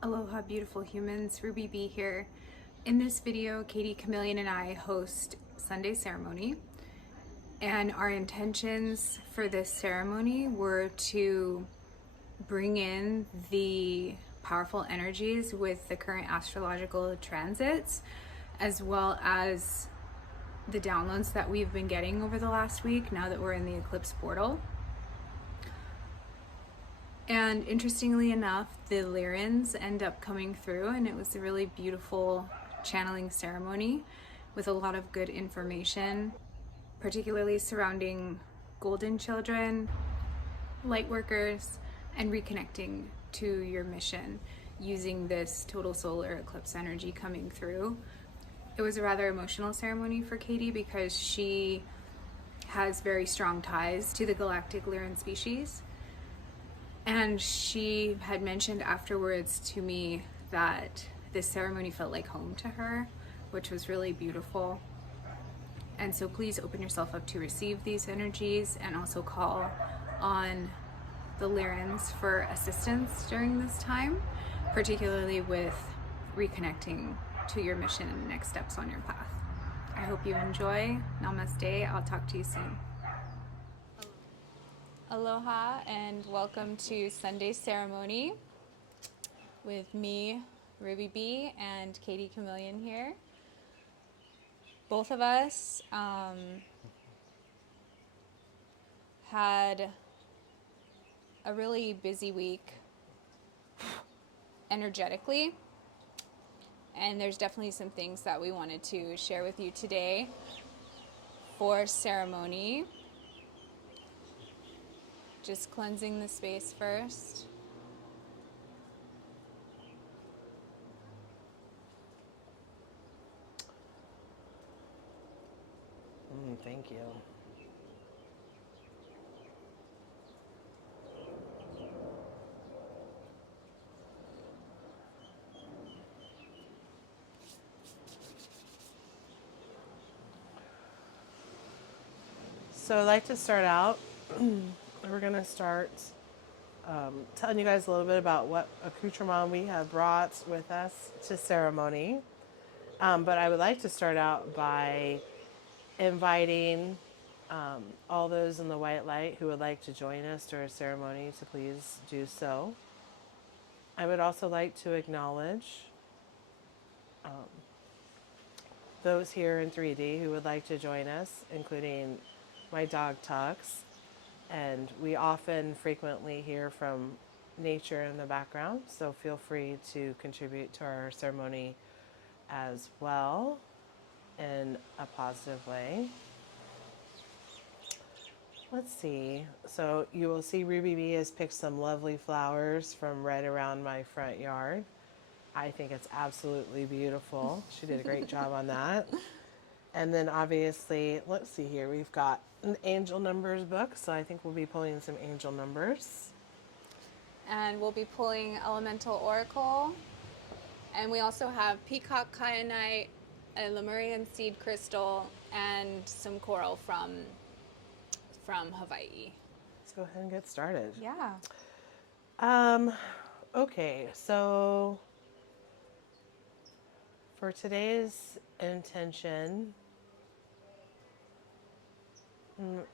Aloha beautiful humans, Ruby Bee here. In this video, Kati Chameleon and I host Sunday ceremony, and our intentions for this ceremony were to bring in the powerful energies with the current astrological transits, as well as the downloads that we've been getting over the last week now that we're in the eclipse portal. And interestingly enough, the Lyrans end up coming through, and it was a really beautiful channeling ceremony with a lot of good information, particularly surrounding golden children, light workers, and reconnecting to your mission using this total solar eclipse energy coming through. It was a rather emotional ceremony for Kati because she has very strong ties to the galactic Lyran species. And she had mentioned afterwards to me that this ceremony felt like home to her, which was really beautiful. And so please open yourself up to receive these energies and also call on the Lyrans for assistance during this time, particularly with reconnecting to your mission and next steps on your path. I hope you enjoy. Namaste. I'll talk to you soon. Aloha and welcome to Sunday ceremony with me, Ruby Bee, and Kati Chameleon here. Both of us had a really busy week energetically, and there's definitely some things that we wanted to share with you today for ceremony. Just cleansing the space first. Thank you. So I'd like to start out. We're going to start telling you guys a little bit about what accoutrement we have brought with us to ceremony. But I would like to start out by inviting all those in the white light who would like to join us during ceremony to please do so. I would also like to acknowledge those here in 3D who would like to join us, including my dog Tux. And we often frequently hear from nature in the background, so feel free to contribute to our ceremony as well in a positive way. Let's see. So you will see Ruby Bee has picked some lovely flowers from right around my front yard. I think it's absolutely beautiful. She did a great job on that. And then obviously, let's see here, we've got an angel numbers book, so I think we'll be pulling some angel numbers. And we'll be pulling Elemental Oracle. And we also have Peacock Kyanite, a Lemurian seed crystal, and some coral from Hawaii. Let's go ahead and get started. Yeah. Okay, so for today's intention,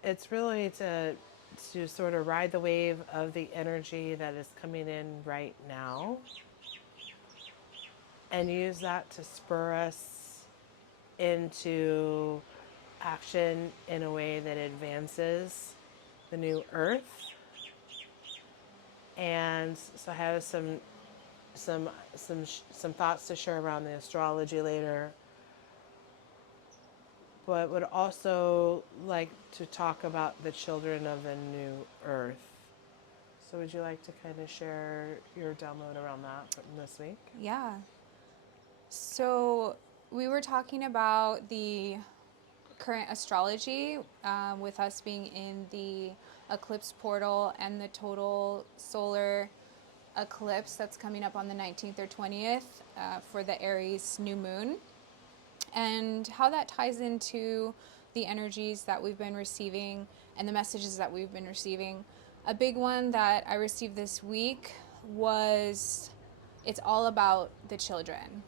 it's really to sort of ride the wave of the energy that is coming in right now and use that to spur us into action in a way that advances the new earth. And so I have some thoughts to share around the astrology later, but would also like to talk about the children of the new earth. So would you like to kind of share your download around that from this week? Yeah. So we were talking about the current astrology with us being in the eclipse portal and the total solar eclipse that's coming up on the 19th or 20th for the Aries new moon, and how that ties into the energies that we've been receiving and the messages that we've been receiving. A big one that I received this week was it's all about the children.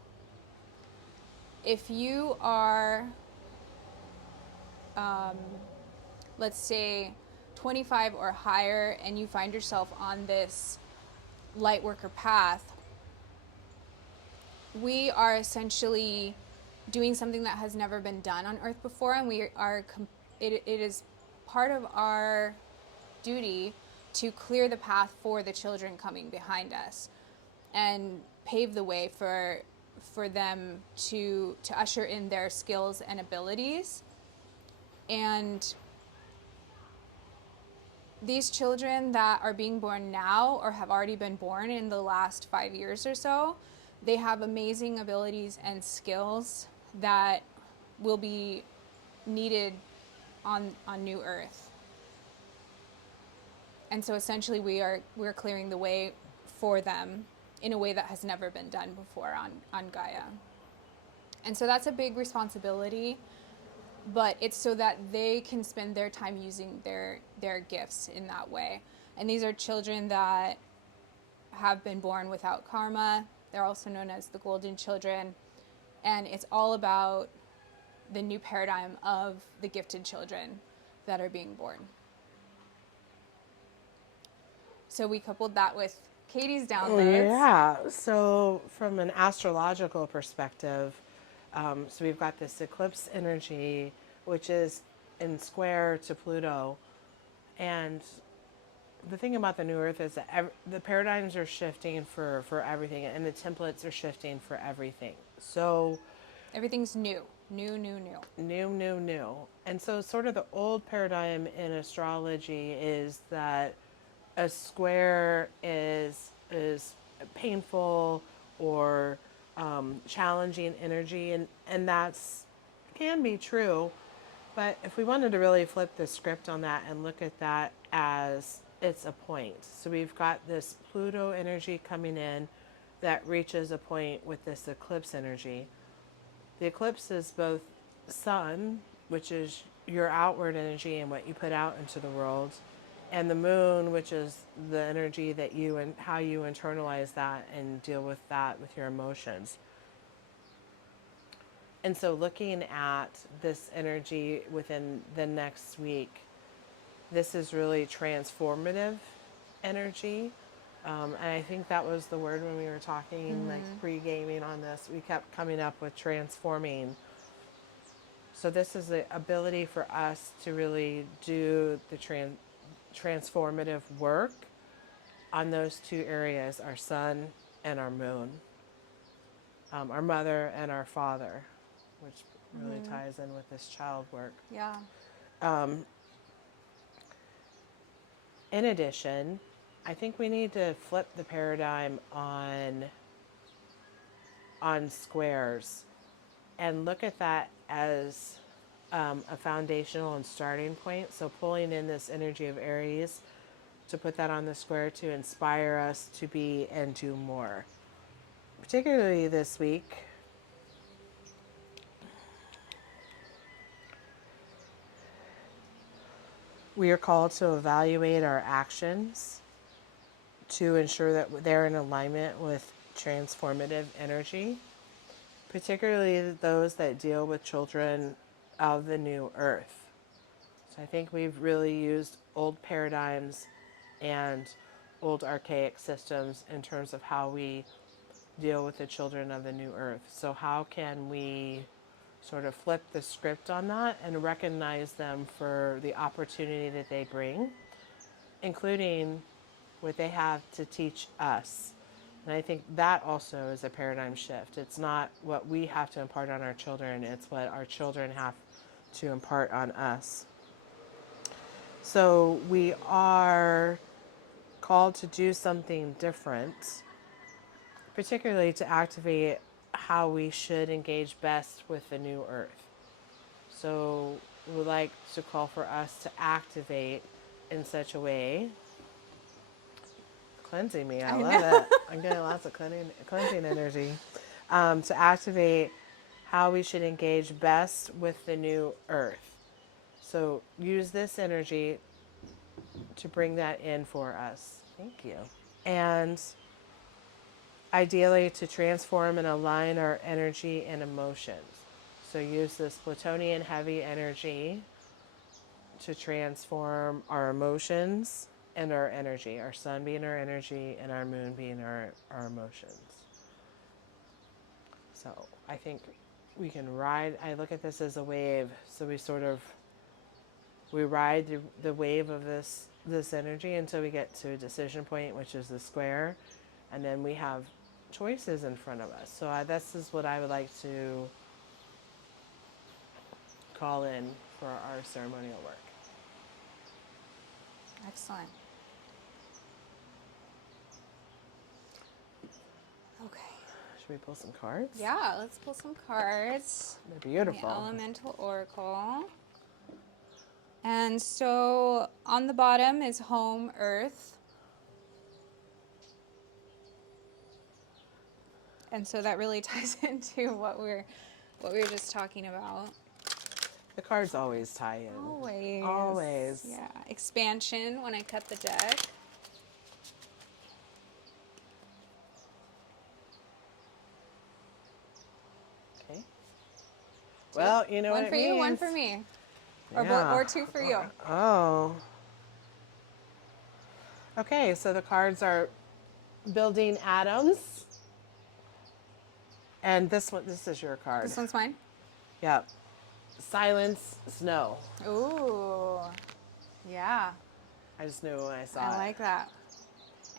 If you are, let's say, 25 or higher, and you find yourself on this light worker path, we are essentially doing something that has never been done on earth before, and it is part of our duty to clear the path for the children coming behind us and pave the way for them to usher in their skills and abilities. And these children that are being born now or have already been born in the last 5 years or so, they have amazing abilities and skills that will be needed on New Earth. And so essentially we're clearing the way for them in a way that has never been done before on Gaia. And so that's a big responsibility, but it's so that they can spend their time using their gifts in that way. And these are children that have been born without karma. They're also known as the golden children. And it's all about the new paradigm of the gifted children that are being born. So we coupled that with Katie's downloads. Yeah. So from an astrological perspective, so we've got this eclipse energy, which is in square to Pluto. And the thing about the new earth is that the paradigms are shifting for everything, and the templates are shifting for everything. So Everything's new. New. new. And so sort of the old paradigm in astrology is that a square is painful or challenging energy, and that's can be true. But if we wanted to really flip the script on that and look at that as it's a point, so we've got this Pluto energy coming in that reaches a point with this eclipse energy. The eclipse is both sun, which is your outward energy and what you put out into the world, and the moon, which is the energy that you and how you internalize that and deal with that with your emotions. And so looking at this energy within the next week, this is really transformative energy. And I think that was the word when we were talking, like pre-gaming on this, we kept coming up with transforming. So this is the ability for us to really do the transformative work on those two areas, our sun and our moon, our mother and our father, which really ties in with this child work. Yeah. In addition, I think we need to flip the paradigm on squares and look at that as a foundational and starting point. So pulling in this energy of Aries to put that on the square to inspire us to be and do more. Particularly this week, we are called to evaluate our actions to ensure that they're in alignment with transformative energy, particularly those that deal with children of the new earth. So I think we've really used old paradigms and old archaic systems in terms of how we deal with the children of the new earth. So how can we sort of flip the script on that and recognize them for the opportunity that they bring, including what they have to teach us. And I think that also is a paradigm shift. It's not what we have to impart on our children, it's what our children have to impart on us. So we are called to do something different, particularly to activate how we should engage best with the new earth. So we would like to call for us to activate in such a way. Cleansing me, I love it. I'm getting lots of cleansing energy. To activate how we should engage best with the new earth. So use this energy to bring that in for us. Thank you. And ideally to transform and align our energy and emotions. So use this Plutonian heavy energy to transform our emotions and our energy, our sun being our energy and our moon being our emotions. So I think we can ride, I look at this as a wave. So we ride the wave of this energy until we get to a decision point, which is the square. And then we have choices in front of us. So this is what I would like to call in for our ceremonial work. Excellent. Okay. Should we pull some cards? Yeah, let's pull some cards. They're beautiful. The Elemental Oracle. And so on the bottom is home, earth. And so that really ties into what we were just talking about. The cards always tie in. Always. Always. Yeah. Expansion when I cut the deck. Okay. Well, you know One what it for means. you, one for me. Yeah. Or two for you. Oh. Okay, so the cards are building atoms. And this is your card. This one's mine? Yep. Silence, snow. Ooh. Yeah. I just knew when I saw it. I like that.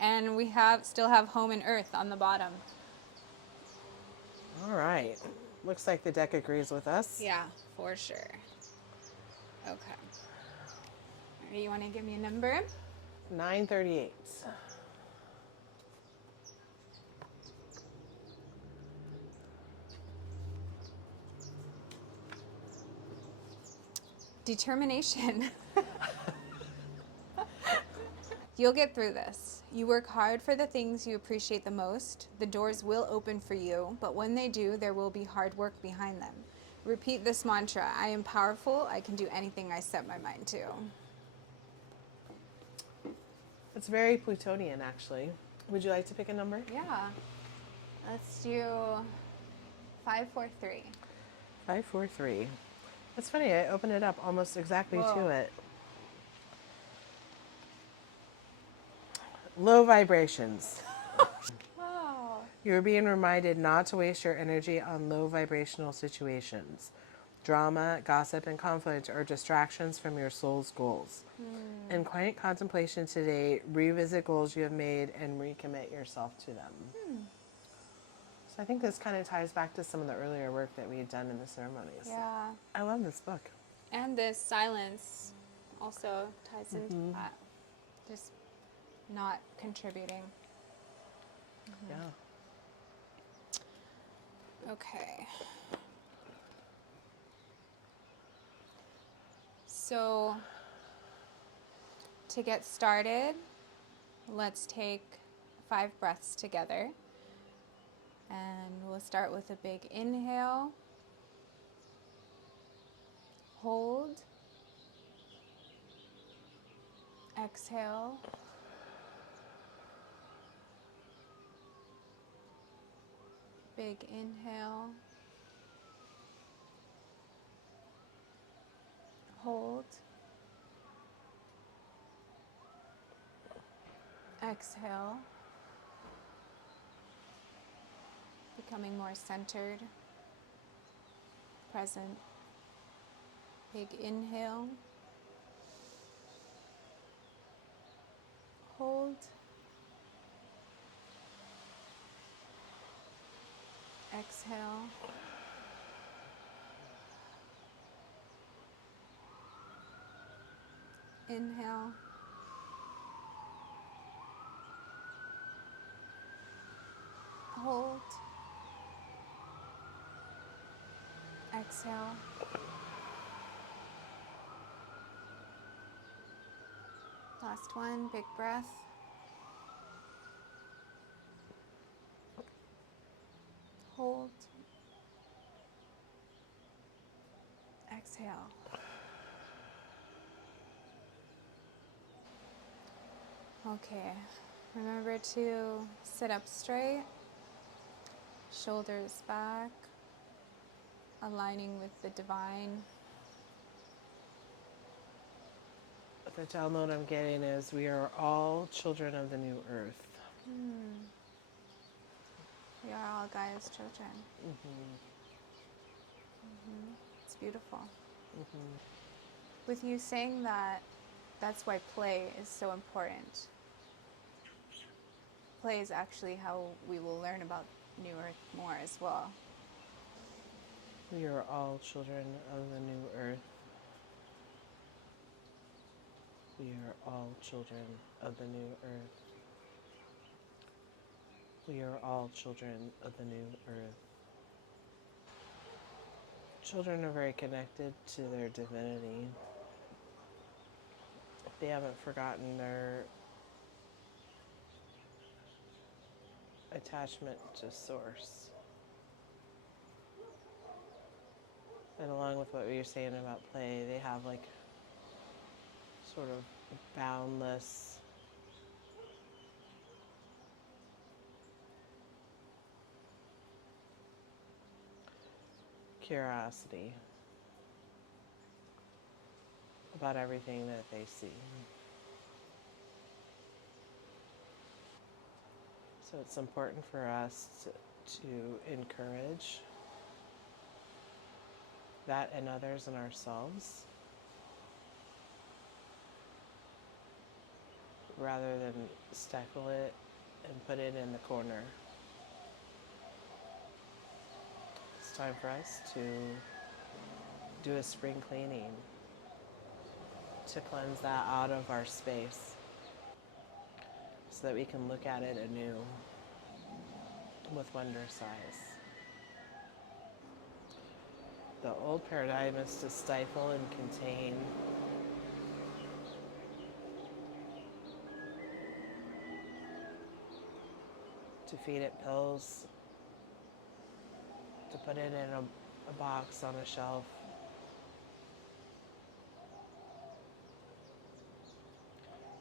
And we still have home and earth on the bottom. All right. Looks like the deck agrees with us. Yeah, for sure. Okay. All right, you want to give me a number? 938. Determination. You'll get through this. You work hard for the things you appreciate the most. The doors will open for you, but when they do, there will be hard work behind them. Repeat this mantra: I am powerful. I can do anything I set my mind to. It's very Plutonian, actually. Would you like to pick a number? Yeah. Let's do 543. 543. That's funny. I opened it up almost exactly Whoa. to it. Low vibrations. Oh. You're being reminded not to waste your energy on low vibrational situations. Drama, gossip, and conflict are distractions from your soul's goals. In quiet contemplation today, revisit goals you have made and recommit yourself to them. So I think this kind of ties back to some of the earlier work that we had done in the ceremonies. Yeah. I love this book. And this silence also ties into that. Just not contributing. Yeah. Okay. So to get started, let's take 5 breaths together. And we'll start with a big inhale. Hold. Exhale. Big inhale. Hold. Exhale. Becoming more centered, present. Big inhale. Hold. Exhale. Inhale. Hold. Exhale. Last one, big breath. Hold. Exhale. Okay, remember to sit up straight, shoulders back, aligning with the divine. The download I'm getting is we are all children of the new earth. We are all Gaia's children. It's beautiful. With you saying that, that's why play is so important. Play is actually how we will learn about New Earth more as well. We are all children of the new earth. We are all children of the new earth. We are all children of the new earth. Children are very connected to their divinity. They haven't forgotten their attachment to source. And along with what we were saying about play, they have like sort of boundless curiosity about everything that they see. So it's important for us to encourage that in others and ourselves, rather than stifle it and put it in the corner. It's time for us to do a spring cleaning, to cleanse that out of our space so that we can look at it anew with wondrous eyes. The old paradigm is to stifle and contain, to feed it pills, to put it in a box on a shelf,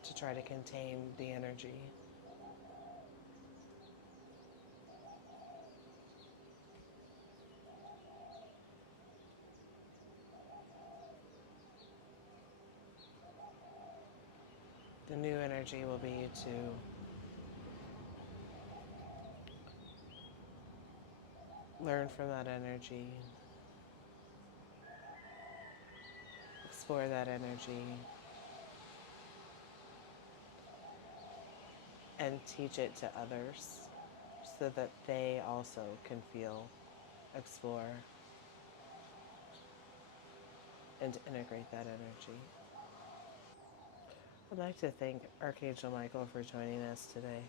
to try to contain the energy. The new energy will be to learn from that energy, explore that energy, and teach it to others so that they also can feel, explore, and integrate that energy. I'd like to thank Archangel Michael for joining us today.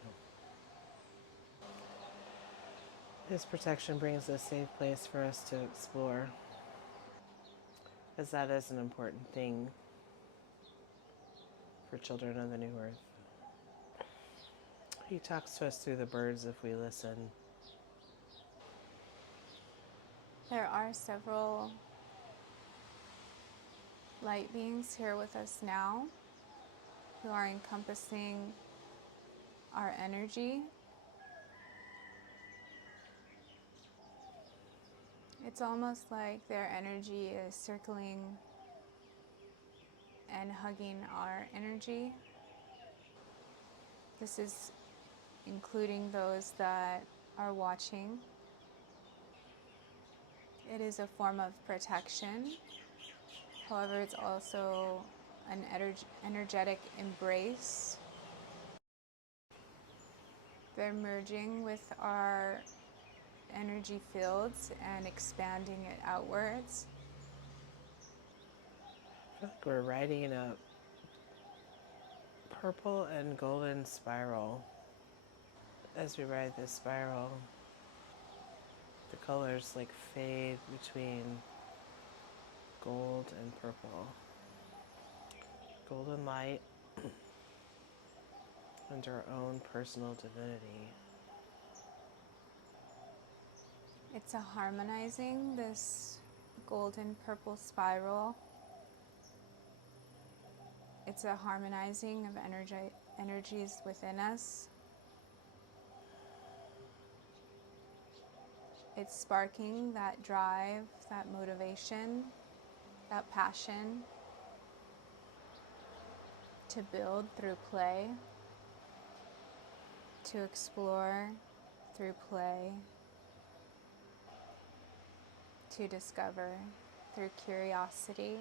His protection brings a safe place for us to explore, as that is an important thing for children of the new earth. He talks to us through the birds if we listen. There are several light beings here with us now who are encompassing our energy. It's almost like their energy is circling and hugging our energy. This is including those that are watching. It is a form of protection. However, it's also an energetic embrace. They're merging with our energy fields and expanding it outwards. I feel like we're riding a purple and golden spiral. As we ride this spiral, the colors like fade between gold and purple. Golden light and our own personal divinity. It's a harmonizing this golden purple spiral. It's a harmonizing of energies within us. It's sparking that drive, that motivation, that passion to build through play, to explore through play, to discover through curiosity.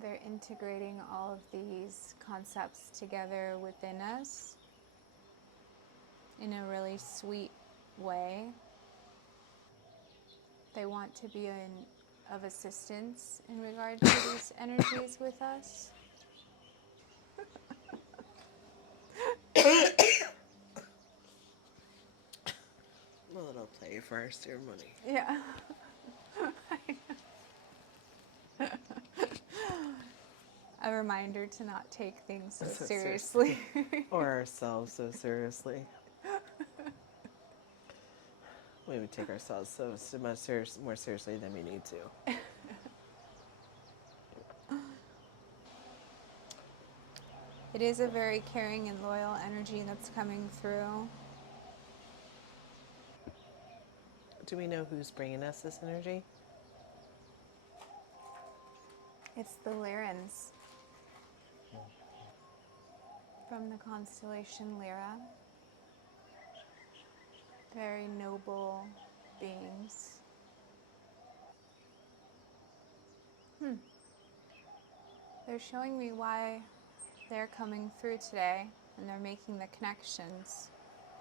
They're integrating all of these concepts together within us in a really sweet way. They want to be of assistance in regard to these energies with us. A little play for our ceremony. Yeah. A reminder to not take things so seriously. Or ourselves so seriously. We would take ourselves so much more seriously than we need to. It is a very caring and loyal energy that's coming through. Do we know who's bringing us this energy? It's the Lyrans from the constellation Lyra. Very noble beings. They're showing me why they're coming through today, and they're making the connections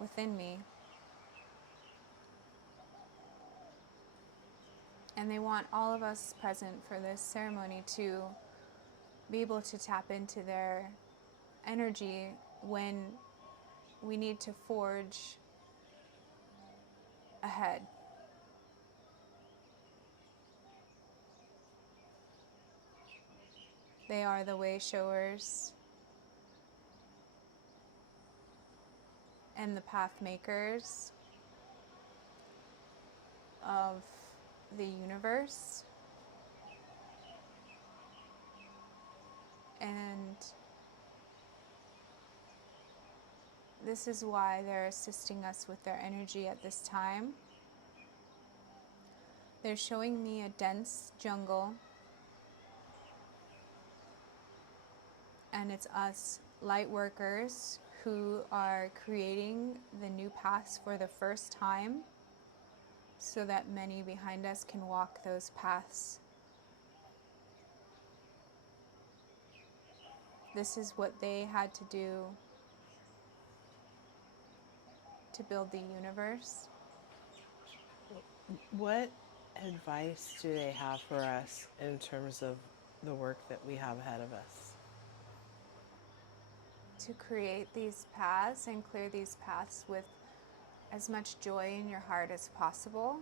within me. And they want all of us present for this ceremony to be able to tap into their energy when we need to forge ahead. They are the way showers and the path makers of the universe. And this is why they're assisting us with their energy at this time. They're showing me a dense jungle, and it's us light workers who are creating the new paths for the first time so that many behind us can walk those paths. This is what they had to do to build the universe. What advice do they have for us in terms of the work that we have ahead of us? To create these paths and clear these paths with as much joy in your heart as possible.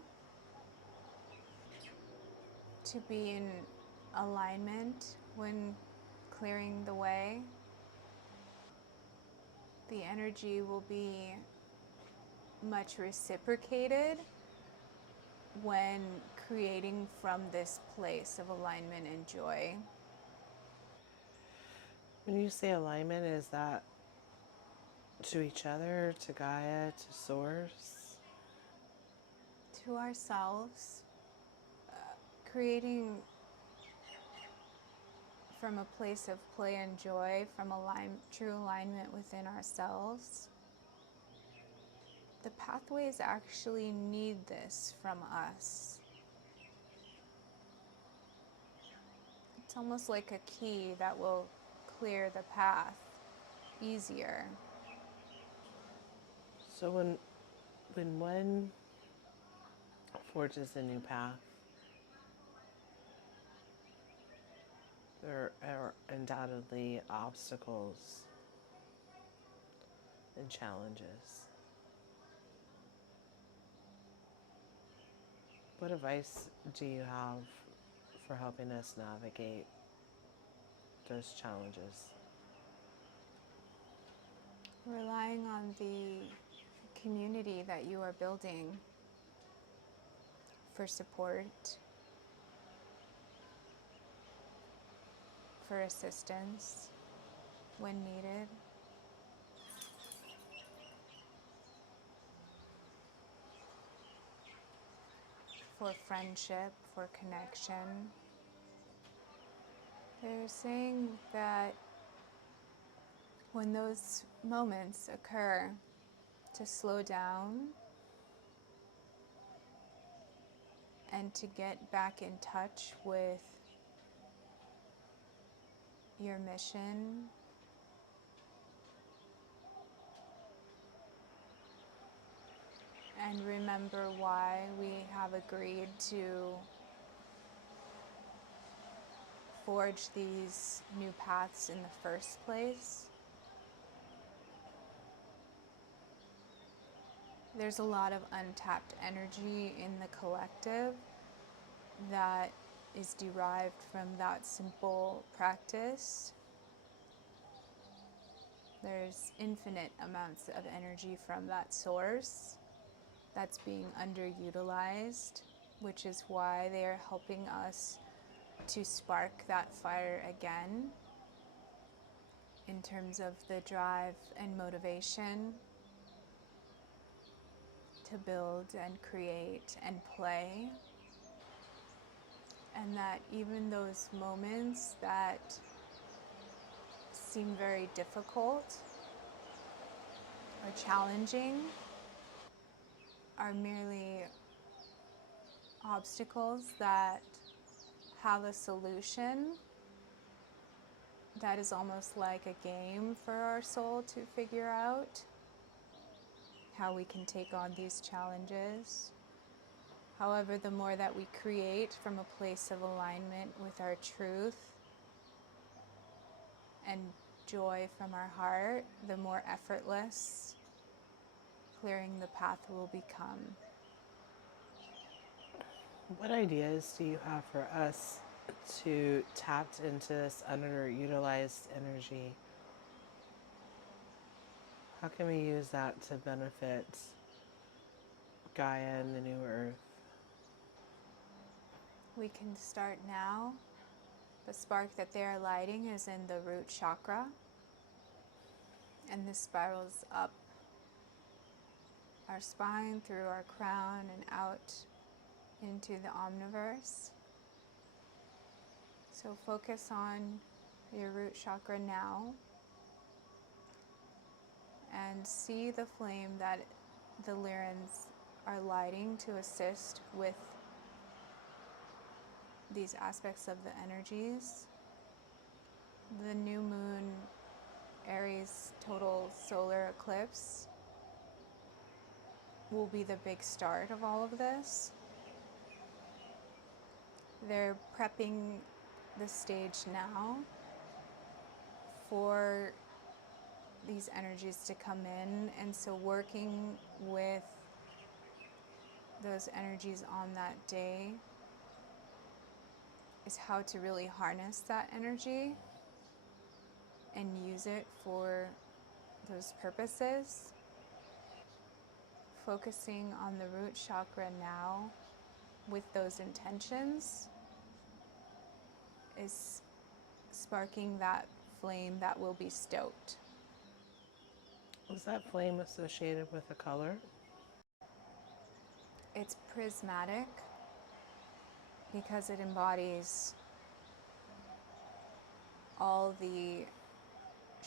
To be in alignment when clearing the way. The energy will be much reciprocated when creating from this place of alignment and joy. When you say alignment, is that to each other, to Gaia, to Source? To ourselves, creating from a place of play and joy, from true alignment within ourselves. The pathways actually need this from us. It's almost like a key that will clear the path easier. So when one forges a new path, there are undoubtedly obstacles and challenges. What advice do you have for helping us navigate those challenges? Relying on the community that you are building for support, for assistance when needed. for friendship, for connection. They're saying that when those moments occur, to slow down and to get back in touch with your mission, and remember why we have agreed to forge these new paths in the first place. There's a lot of untapped energy in the collective that is derived from that simple practice. There's infinite amounts of energy from that source that's being underutilized, which is why they are helping us to spark that fire again in terms of the drive and motivation to build and create and play. And that even those moments that seem very difficult or challenging are merely obstacles that have a solution that is almost like a game for our soul to figure out how we can take on these challenges. However, the more that we create from a place of alignment with our truth and joy from our heart, the more effortless clearing the path will become. What ideas do you have for us to tap into this underutilized energy? How can we use that to benefit Gaia and the new earth? We can start now. The spark that they are lighting is in the root chakra, and this spirals up our spine, through our crown, and out into the omniverse. So focus on your root chakra now and see the flame that the Lyrans are lighting to assist with these aspects of the energies. The new moon Aries total solar eclipse will be the big start of all of this. They're prepping the stage now for these energies to come in, and so working with those energies on that day is how to really harness that energy and use it for those purposes. Focusing on the root chakra now with those intentions is sparking that flame that will be stoked. Was that flame associated with a color? It's prismatic because it embodies all the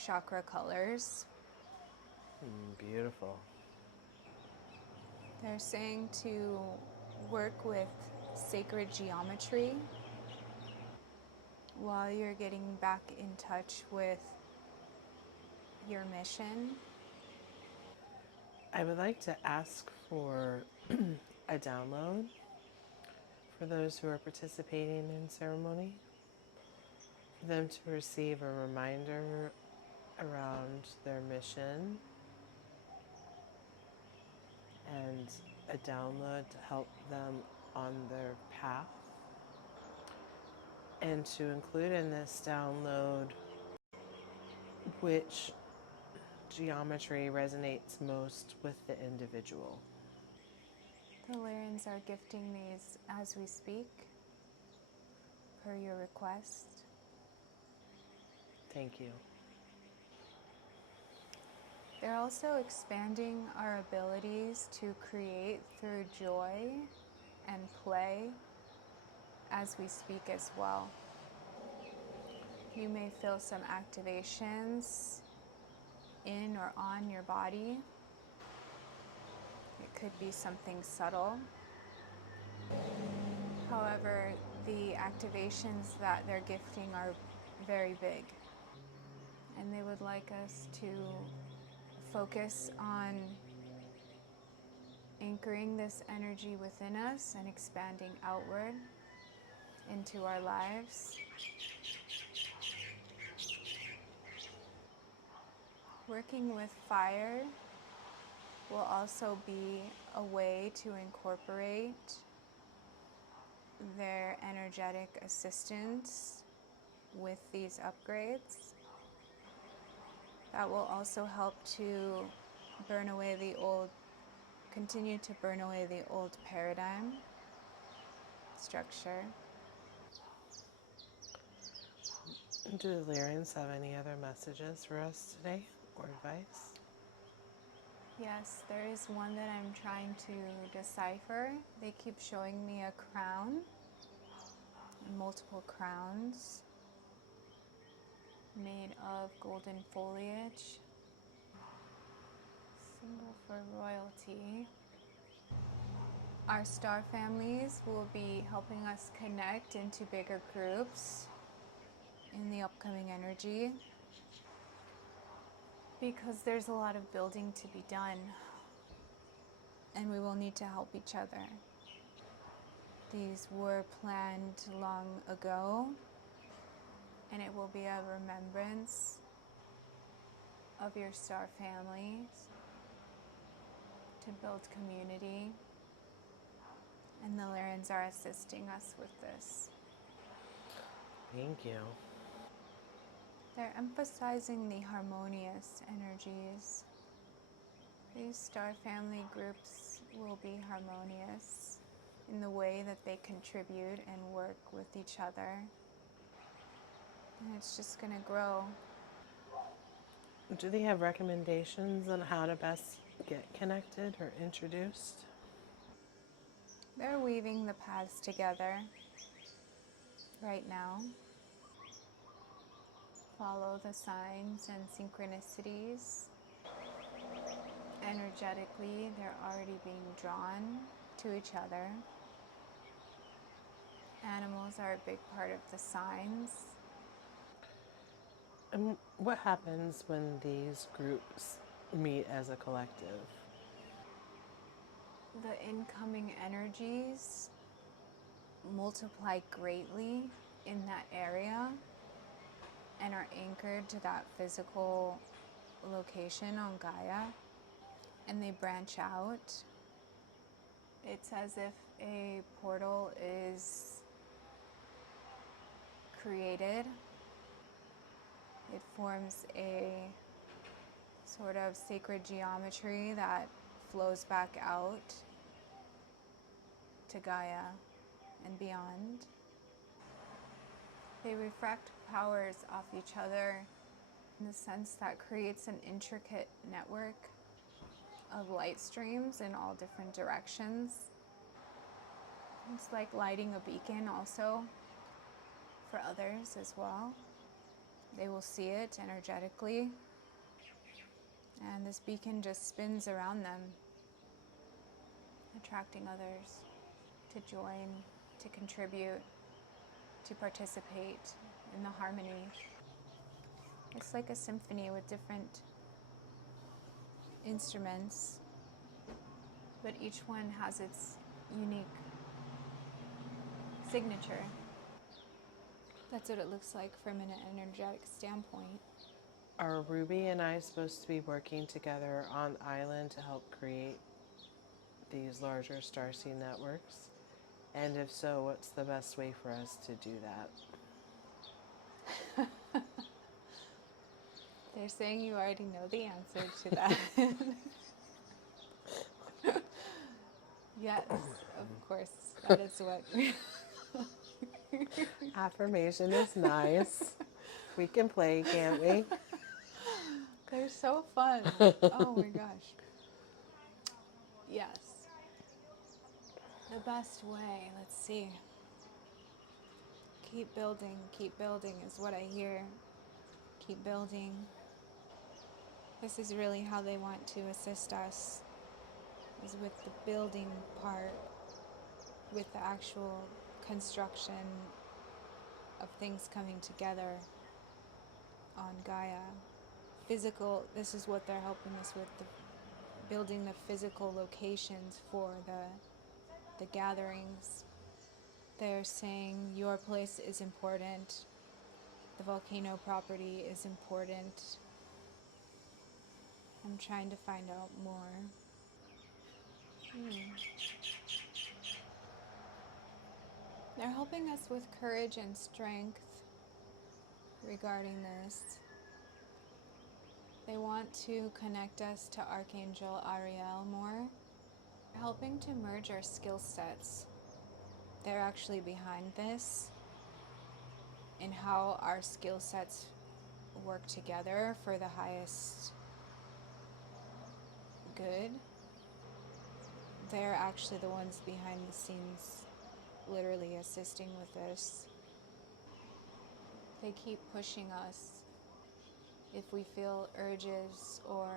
chakra colors. Beautiful. They're saying to work with sacred geometry while you're getting back in touch with your mission. I would like to ask for a download for those who are participating in ceremony, for them to receive a reminder around their mission and a download to help them on their path, and to include in this download which geometry resonates most with the individual. The Lyrans are gifting these as we speak, per your request. Thank you. They're also expanding our abilities to create through joy and play as we speak as well. You may feel some activations in or on your body. It could be something subtle. However, the activations that they're gifting are very big. And they would like us to focus on anchoring this energy within us and expanding outward into our lives. Working with fire will also be a way to incorporate their energetic assistance with these upgrades. That will also help to continue to burn away the old paradigm structure. Do the Lyrans have any other messages for us today or advice? Yes, there is one that I'm trying to decipher. They keep showing me a crown, multiple crowns made of golden foliage, symbol for royalty. Our star families will be helping us connect into bigger groups in the upcoming energy because there's a lot of building to be done and we will need to help each other. These were planned long ago and it will be a remembrance of your star families to build community, and the Lyrans are assisting us with this. Thank you. They're emphasizing the harmonious energies. These star family groups will be harmonious in the way that they contribute and work with each other. And it's just going to grow. Do they have recommendations on how to best get connected or introduced? They're weaving the paths together right now. Follow the signs and synchronicities. Energetically, they're already being drawn to each other. Animals are a big part of the signs. And what happens when these groups meet as a collective? The incoming energies multiply greatly in that area and are anchored to that physical location on Gaia, and they branch out. It's as if a portal is created. It forms a sort of sacred geometry that flows back out to Gaia and beyond. They refract powers off each other in the sense that creates an intricate network of light streams in all different directions. It's like lighting a beacon also for others as well. They will see it energetically, and this beacon just spins around them, attracting others to join, to contribute, to participate in the harmony. It's like a symphony with different instruments, but each one has its unique signature. That's what it looks like from an energetic standpoint. Are Ruby and I supposed to be working together on island to help create these larger starseed networks? And if so, what's the best way for us to do that? They're saying you already know the answer to that. Yes, of course. That is what. Affirmation is nice. We can play, can't we? They're so fun. Oh my gosh. Yes. The best way. Let's see. Keep building is what I hear. Keep building. This is really how they want to assist us, is with the building part, with the actual construction of things coming together on Gaia. Physical, this is what they're helping us with, the building the physical locations for the gatherings. They're saying your place is important, the volcano property is important. I'm trying to find out more. They're helping us with courage and strength regarding this. They want to connect us to Archangel Ariel more, helping to merge our skill sets. They're actually behind this in how our skill sets work together for the highest good. They're actually the ones behind the scenes, literally assisting with this. They keep pushing us. If we feel urges or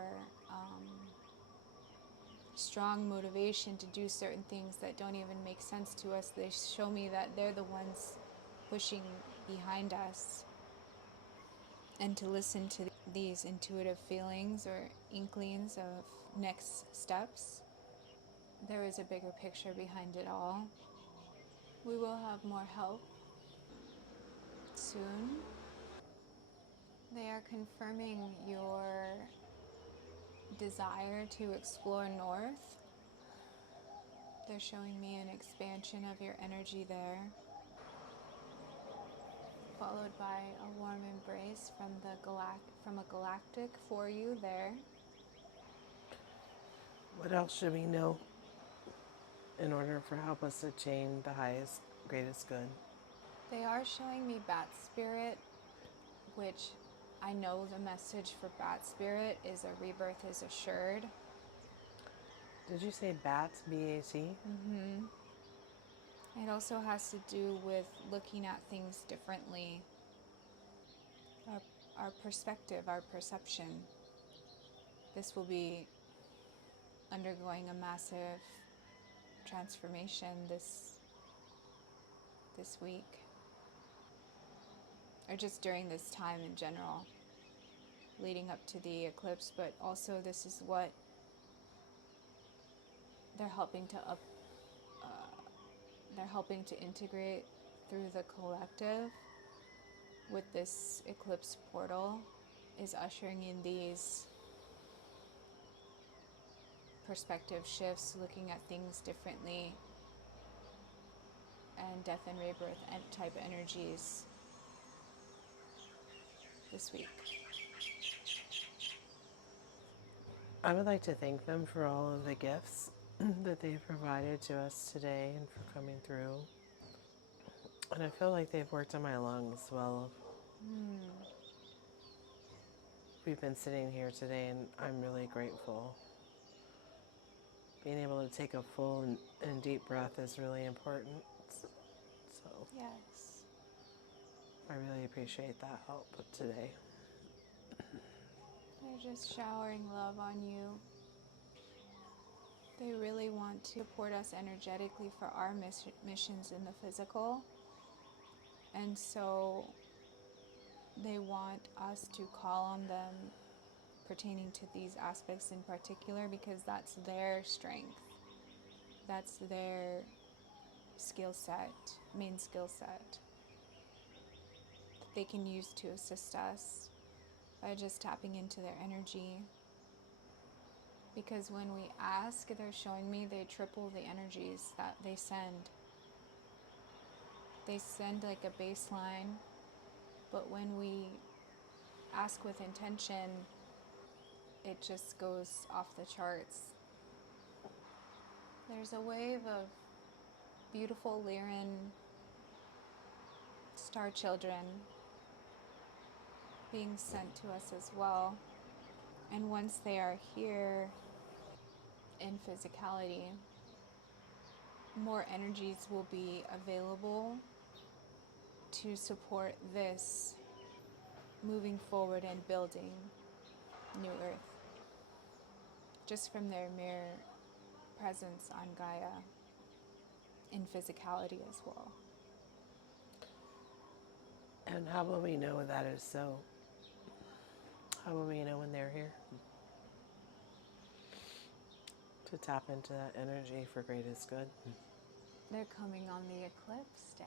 strong motivation to do certain things that don't even make sense to us, they show me that they're the ones pushing behind us. And to listen to these intuitive feelings or inklings of next steps, there is a bigger picture behind it all. We will have more help soon. They are confirming your desire to explore north. They're showing me an expansion of your energy there, followed by a warm embrace from from a galactic for you there. What else should we know in order for help us attain the highest, greatest good? They are showing me Bat Spirit, which I know the message for Bat Spirit is a rebirth is assured. Did you say bats, B-A-T? Mm-hmm. It also has to do with looking at things differently. Our perspective, our perception. This will be undergoing a massive transformation this week, or just during this time in general, leading up to the eclipse. But also, this is what they're helping to they're helping to integrate through the collective with this eclipse portal, is ushering in these perspective shifts, looking at things differently, and death and rebirth type energies this week. I would like to thank them for all of the gifts that they've provided to us today and for coming through. And I feel like they've worked on my lungs well. We've been sitting here today and I'm really grateful. Being able to take a full and deep breath is really important. So Yes. I really appreciate that help today. They're just showering love on you. They really want to support us energetically for our missions in the physical. And so they want us to call on them pertaining to these aspects in particular, because that's their strength. That's their skill set, main skill set, that they can use to assist us by just tapping into their energy. Because when we ask, they're showing me they triple the energies that they send. They send like a baseline, but when we ask with intention, it just goes off the charts. There's a wave of beautiful Lyran star children being sent to us as well. And once they are here in physicality, more energies will be available to support this moving forward and building New Earth, just from their mere presence on Gaia in physicality as well. And how will we know that is so? How will we know when they're here? To tap into that energy for greatest good. They're coming on the eclipse day.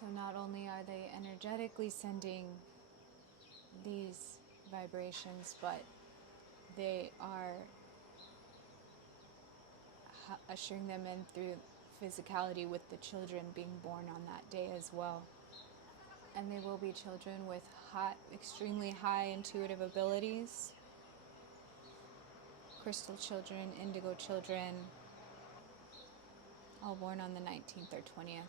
So not only are they energetically sending these vibrations, but they are ushering them in through physicality with the children being born on that day as well. And they will be children with extremely high intuitive abilities, crystal children, indigo children, all born on the 19th or 20th.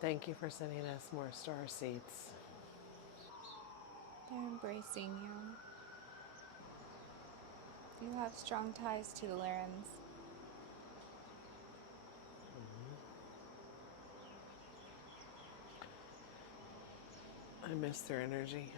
Thank you for sending us more star seeds. They're embracing you. You have strong ties to the Lyrans. I miss their energy.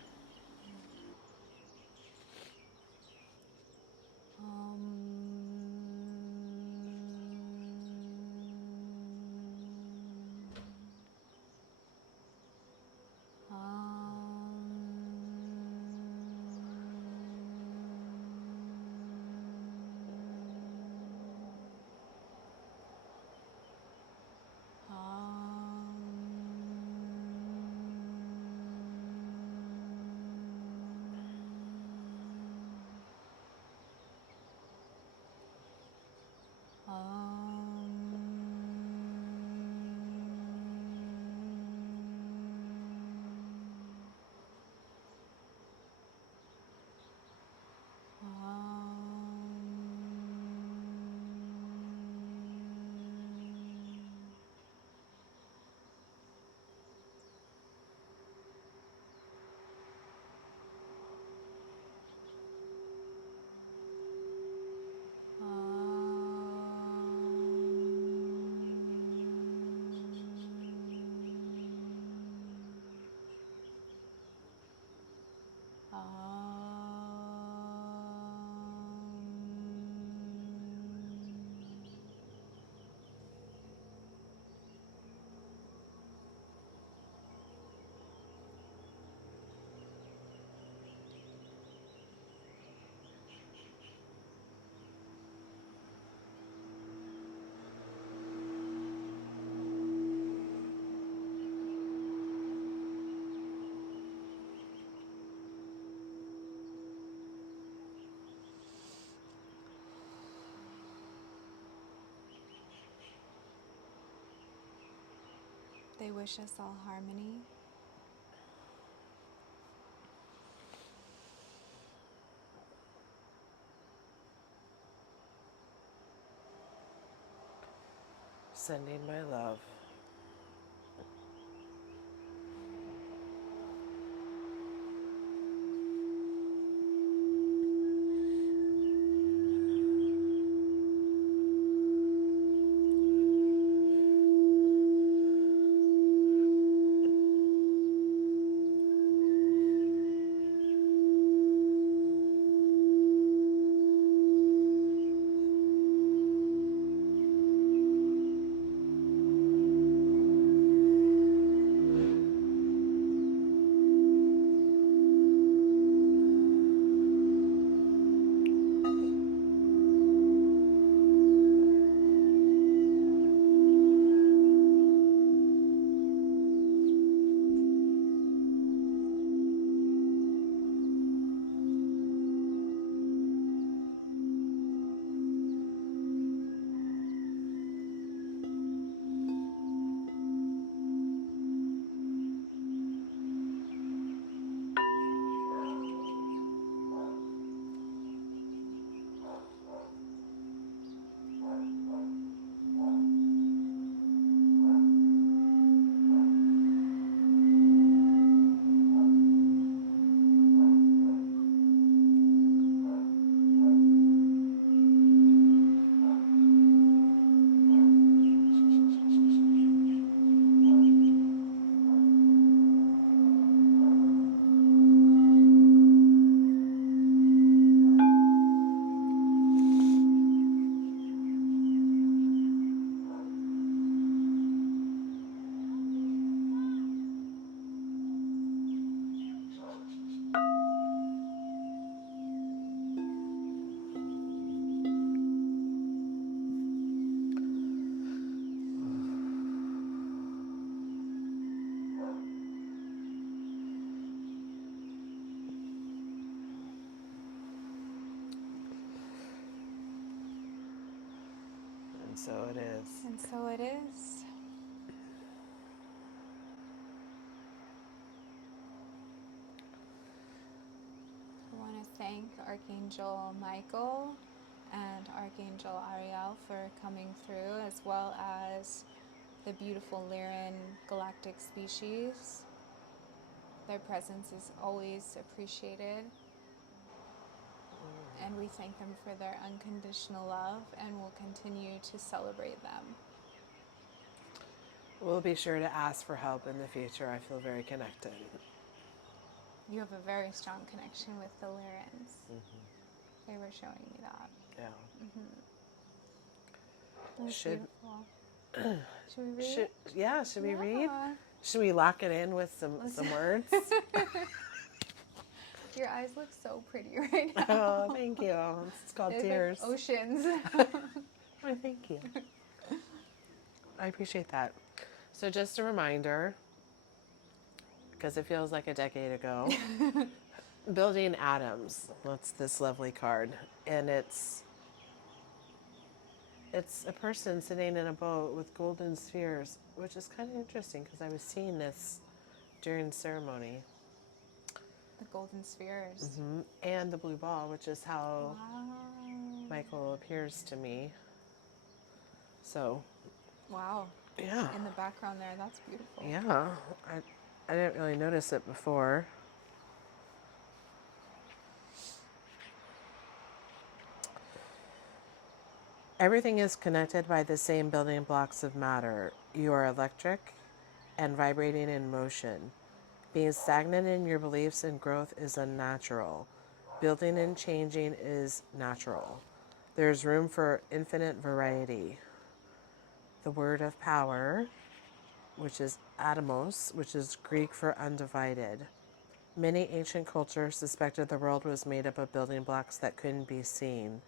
They wish us all harmony. Sending my love. so it is. And so it is. I want to thank Archangel Michael and Archangel Ariel for coming through, as well as the beautiful Lyran galactic species. Their presence is always appreciated, and we thank them for their unconditional love, and will continue to celebrate them. We'll be sure to ask for help in the future. I feel very connected. You have a very strong connection with the Lyrans. They were showing me that. Yeah. That's Should beautiful. Should we read? Should we read? Should we lock it in with some words? Your eyes look so pretty right now. Oh, thank you. It's called tears. Like oceans. Oh, thank you. I appreciate that. So just a reminder, because it feels like a decade ago, building atoms. That's this lovely card. And it's a person sitting in a boat with golden spheres, which is kind of interesting because I was seeing this during the ceremony. The golden spheres. And the blue ball, which is how Wow. Michael appears to me. So, Wow. yeah. In the background there, that's beautiful. Yeah. I didn't really notice it before. Everything is connected by the same building blocks of matter. You are electric and vibrating in motion. Being stagnant in your beliefs and growth is unnatural. Building and changing is natural. There is room for infinite variety. The word of power, which is atomos, which is Greek for undivided. Many ancient cultures suspected the world was made up of building blocks that couldn't be seen.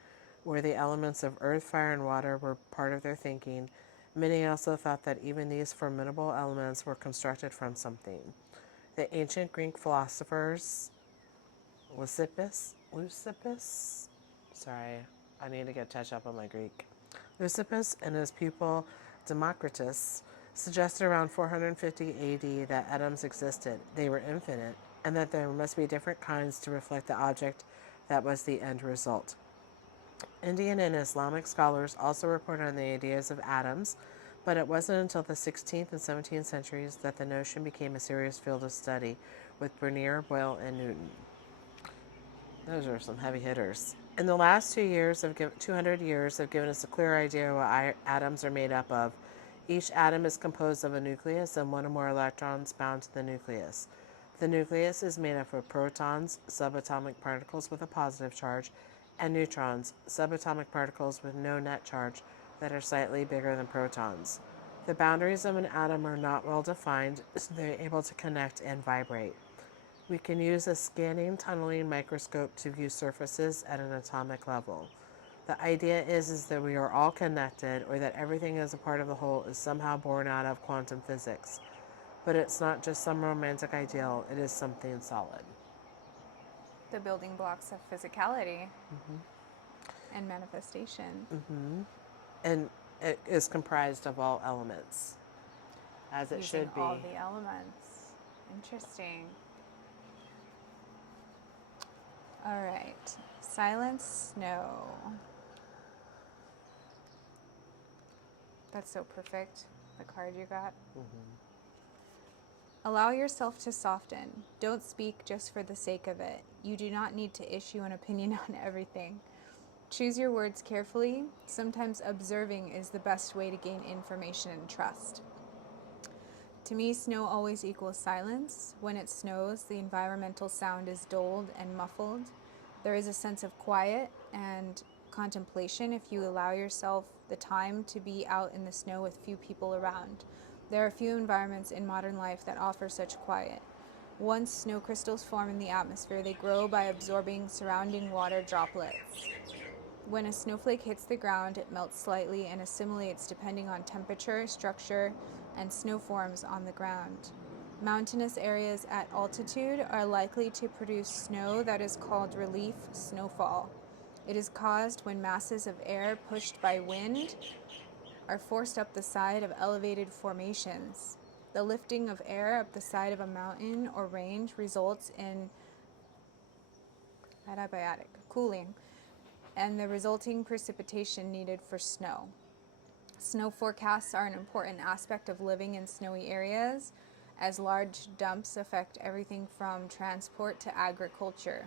Where the elements of earth, fire, and water were part of their thinking, many also thought that even these formidable elements were constructed from something. The ancient Greek philosophers, Lysippus, sorry, I need to get touch up on my Greek. Lysippus and his pupil Democritus suggested around 450 AD that atoms existed, they were infinite, and that there must be different kinds to reflect the object that was the end result. Indian and Islamic scholars also report on the ideas of atoms, but it wasn't until the 16th and 17th centuries that the notion became a serious field of study, with Bernier, Boyle, and Newton. Those are some heavy hitters. In the last 200 years have given us a clear idea of what atoms are made up of. Each atom is composed of a nucleus and one or more electrons bound to the nucleus. The nucleus is made up of protons, subatomic particles with a positive charge, and neutrons, subatomic particles with no net charge that are slightly bigger than protons. The boundaries of an atom are not well defined, so they're able to connect and vibrate. We can use a scanning tunneling microscope to view surfaces at an atomic level. The idea is that we are all connected, or that everything as a part of the whole is somehow born out of quantum physics. But it's not just some romantic ideal, it is something solid. The building blocks of physicality and manifestation. And it is comprised of all elements, as it Using should be. all the elements. Interesting. All right. Silent snow. That's so perfect, the card you got. Allow yourself to soften. Don't speak just for the sake of it. You do not need to issue an opinion on everything. Choose your words carefully. Sometimes observing is the best way to gain information and trust. To me, snow always equals silence. When it snows, the environmental sound is dulled and muffled. There is a sense of quiet and contemplation if you allow yourself the time to be out in the snow with few people around. There are few environments in modern life that offer such quiet. Once snow crystals form in the atmosphere, they grow by absorbing surrounding water droplets. When a snowflake hits the ground, it melts slightly and assimilates depending on temperature, structure, and snow forms on the ground. Mountainous areas at altitude are likely to produce snow that is called relief snowfall. It is caused when masses of air pushed by wind are forced up the side of elevated formations. The lifting of air up the side of a mountain or range results in adiabatic cooling and the resulting precipitation needed for snow. Snow forecasts are an important aspect of living in snowy areas, as large dumps affect everything from transport to agriculture.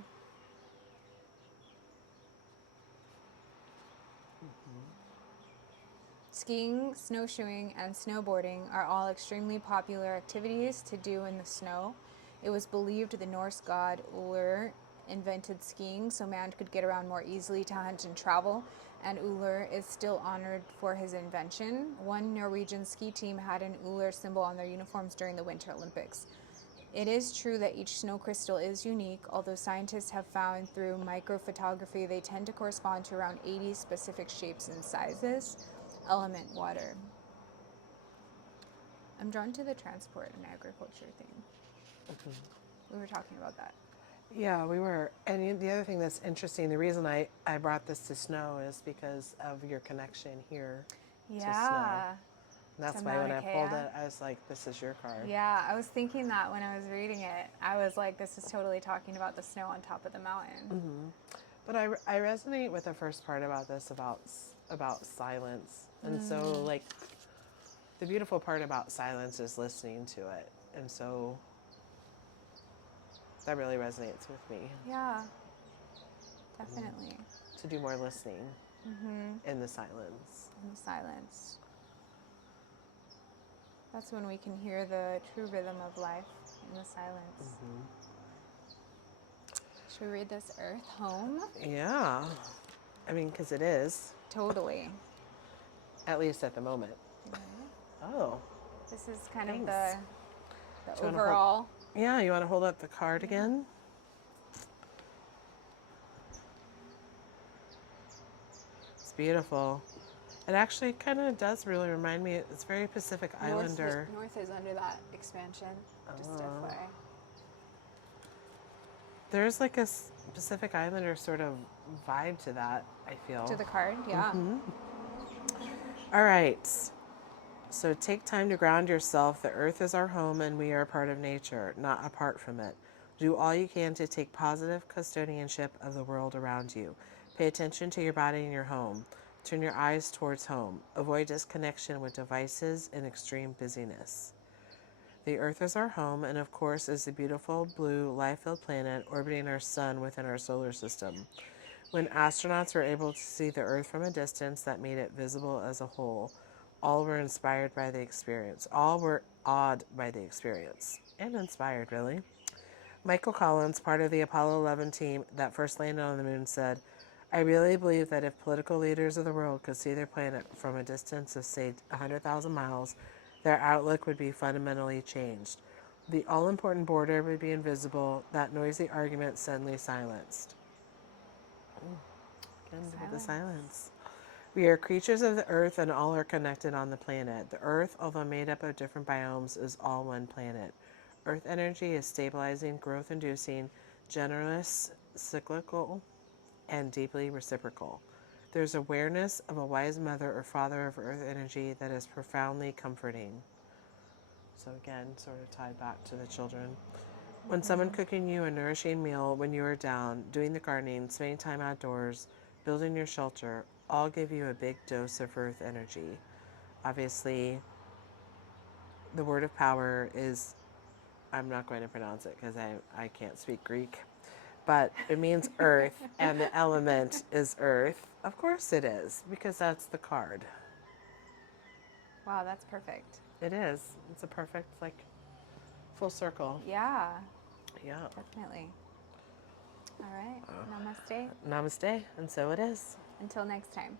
Skiing, snowshoeing, and snowboarding are all extremely popular activities to do in the snow. It was believed the Norse god Ullr invented skiing so man could get around more easily to hunt and travel, and Ullr is still honored for his invention. One Norwegian ski team had an Ullr symbol on their uniforms during the Winter Olympics. It is true that each snow crystal is unique, although scientists have found through microphotography they tend to correspond to around 80 specific shapes and sizes. Element water. I'm drawn to the transport and agriculture thing. We were talking about that. Yeah, we were. And the other thing that's interesting, the reason I brought this to snow is because of your connection here to snow. Yeah. And that's To why when Mauna I pulled Kea. it, I was like, this is your card. Yeah, I was thinking that when I was reading it. I was like, this is totally talking about the snow on top of the mountain. But I resonate with the first part about this, about silence. And so, like, the beautiful part about silence is listening to it. And so that really resonates with me, Yeah, definitely. to do more listening in the silence. In the silence. That's when we can hear the true rhythm of life, in the silence. Should we read this Earth Home? Yeah. I mean, because it is, Totally. at least at the moment. Oh. This is kind Thanks. of the Do you wanna overall. Yeah, you want to hold up the card again? It's beautiful. It actually kind of does really remind me, it's very Pacific Islander. North is under that expansion, just FYI. There's like a Pacific Islander sort of vibe to that, I feel. To the card, yeah. All right. So take time to ground yourself. The earth is our home and we are a part of nature, not apart from it. Do all you can to take positive custodianship of the world around you. Pay attention to your body and your home. Turn your eyes towards home. Avoid disconnection with devices and extreme busyness. The earth is our home and, of course, is the beautiful blue life-filled planet orbiting our sun within our solar system. When astronauts were able to see the earth from a distance, that made it visible as a whole. All were inspired by the experience. All were awed by the experience. And inspired, really. Michael Collins, part of the Apollo 11 team that first landed on the moon, said, I really believe that if political leaders of the world could see their planet from a distance of, say, 100,000 miles, their outlook would be fundamentally changed. The all-important border would be invisible, that noisy argument suddenly silenced. With the silence. We are creatures of the earth and all are connected on the planet. The earth, although made up of different biomes, is all one planet. Earth energy is stabilizing, growth-inducing, generous, cyclical, and deeply reciprocal. There's awareness of a wise mother or father of earth energy that is profoundly comforting. So again, sort of tied back to the children. When someone cooking you a nourishing meal when you are down, doing the gardening, spending time outdoors, building your shelter, all give you a big dose of earth energy. Obviously, the word of power is, I'm not going to pronounce it because I can't speak Greek, but it means earth, and the element is earth. Of course it is, because that's the card. Wow, that's perfect. It is. It's a perfect, like, full circle. Yeah, Yeah. definitely. All right. Namaste. Namaste, and so it is. Until next time.